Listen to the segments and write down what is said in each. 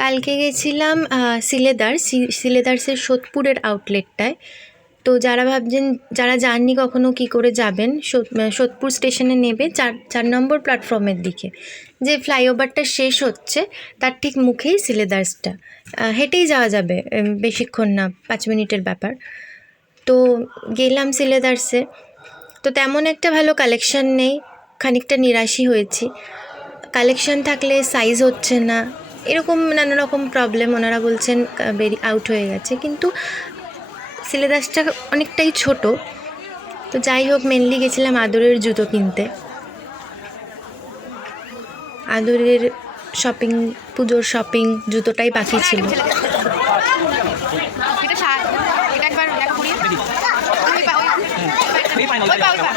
কালকে গেছিলাম সিলেদার সিলেদার্সের সোদপুরের আউটলেটটায় তো যারা ভাবছেন, যারা যাননি কখনো কী করে যাবেন সোদপুর স্টেশনে নেবে চার চার নম্বর প্ল্যাটফর্মের দিকে। যে ফ্লাইওভারটা শেষ হচ্ছে, তার ঠিক মুখেই সিলেদার্সটা। হেঁটেই যাওয়া যাবে বেশিক্ষণ না, পাঁচ মিনিটের ব্যাপার। তো গেলাম সিলেদার্সে। তো তেমন একটা ভালো কালেকশন নেই, খানিকটা নিরাশই হয়েছি। কালেকশন থাকলে সাইজ হচ্ছে না। এরকম নানা রকম প্রবলেম ওনারা বলছেন বেরি আউট হয়ে গেছে। কিন্তু সিলেবাসটা অনেকটাই ছোট। তো যাই হোক মেনলি গেছিলাম আদরের জুতো কিনতে। আদরের শপিং পুজোর শপিং জুতোটাই বাকি ছিল এটা ষাট এটা একবার দেখো কুড়ি ওই পা- ওই- ওই পা- ওই পা।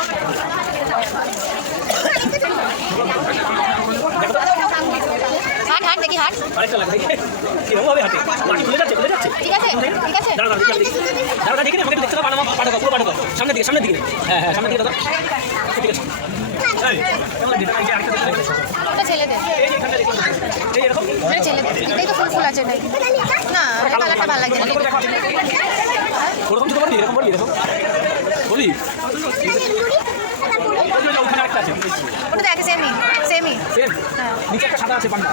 হাট? হাট হাট আরেকটা লাগবে কীরকম হবে হাতে মাটি খুলে যাচ্ছে খুলে যাচ্ছে। ঠিক আছে ঠিক আছে। দাঁড়া দাঁড়া দেখি দাঁড়া দেখি আমাকে দেখতে দাও বানাবো পাটা পুরো দাও সামনের দিকে সামনের দিকে। হ্যাঁ হ্যাঁ সামনের দিকে দাও ঠিক আছে। এটাই তো ফুল ফুল না কালারটা ভালো লাগছে। ওরকম এরকম এরকম বলি। ওটা দেখে সেম নিচে একটা সাদা আছে পান্ডা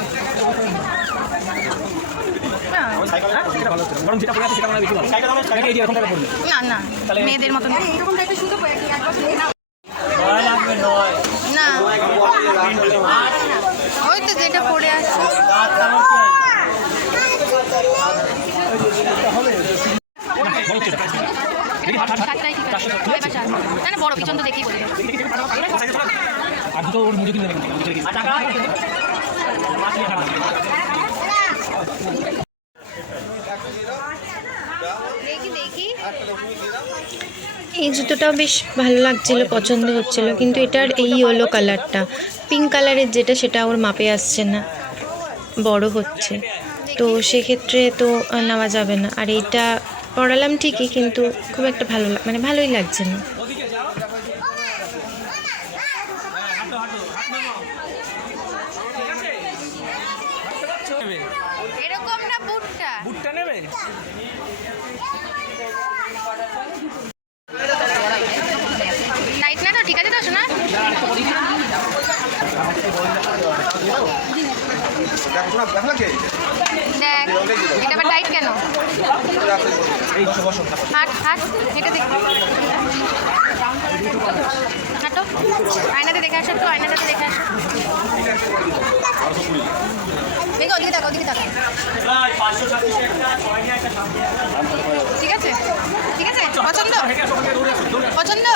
না না মেয়েদের মতন না ওই তো যেটা পড়ে না বড় পিছন তো দেখি বলি এই জুতোটাও বেশ ভালো লাগছিল, পছন্দ হচ্ছিল, কিন্তু এটার এই ইয়েলো কালারটা পিঙ্ক কালারের যেটা, সেটা ওর মাপে আসছে না, বড় হচ্ছে। তো সেক্ষেত্রে তো নেওয়া যাবে না। আর এইটা পড়ালাম ঠিকই, কিন্তু খুব একটা ভালো মানে ভালোই লাগছে না। এরকম না বুটটা। বুটটা নেবে লাইট না তো ঠিক আছে তো শোনা দেখ, এটা আবার টাইট কেন? হাট এটা দেখ। আয়নাতে দেখে আসো তো আয়নাটাতে দেখে আসো। দেখো, ওদিকে দেখো ওদিকে দেখো ঠিক আছে? ঠিক আছে? পছন্দ? পছন্দ?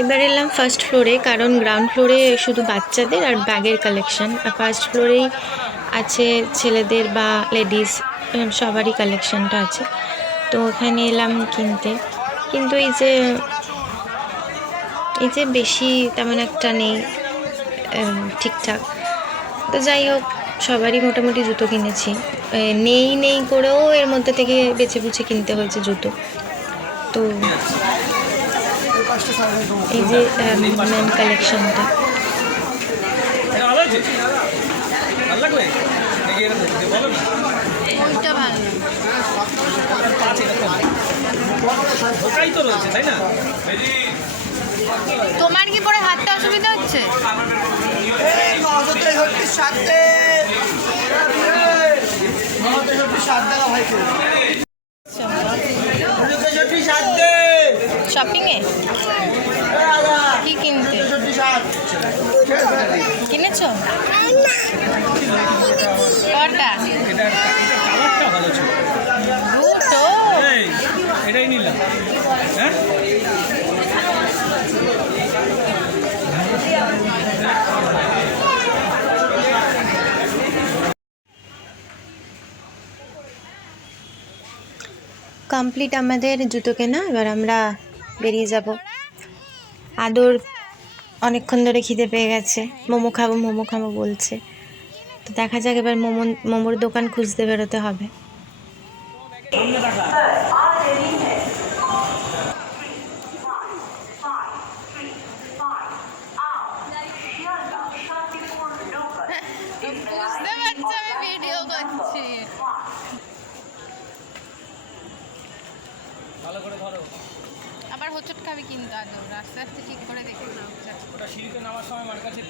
এবার এলাম ফার্স্ট ফ্লোরে কারণ গ্রাউন্ড ফ্লোরে শুধু বাচ্চাদের আর ব্যাগের কালেকশন আর ফার্স্ট ফ্লোরেই আছে ছেলেদের বা লেডিস সবারই কালেকশনটা আছে। তো ওখানে এলাম কিনতে। কিন্তু এই যে এই যে বেশি তেমন একটা নেই ঠিকঠাক। তো যাই হোক, সবারই মোটামুটি জুতো কিনেছি। নেই নেই করেও এর মধ্যে থেকে বেছে বুছে কিনতে হয়েছে জুতো। তো এই যে ম্যান কালেকশনটা বলো না। ওইটা ভালো। আছে তো রয়েছে তাই না? তোমার কি পরে হাতটা অসুবিধা হচ্ছে? শপিংয়ে কমপ্লিট আমাদের জুতো কেনা এবার আমরা বেরিয়ে যাব। আদর অনেকক্ষণ ধরে খিদে পেয়ে গেছে। মোমো খাব মোমো খাব বলছে। তো দেখা যাক এবার মোমো, মোমোর দোকান খুঁজতে বেরোতে হবে। ভালো করে ধরো আবার হোঁচট খাবে কিন্তু আদৌ আস্তে আস্তে ঠিক করে দেখে নাও। ওটা সিঁড়িতে নামার সময় আমার কাছে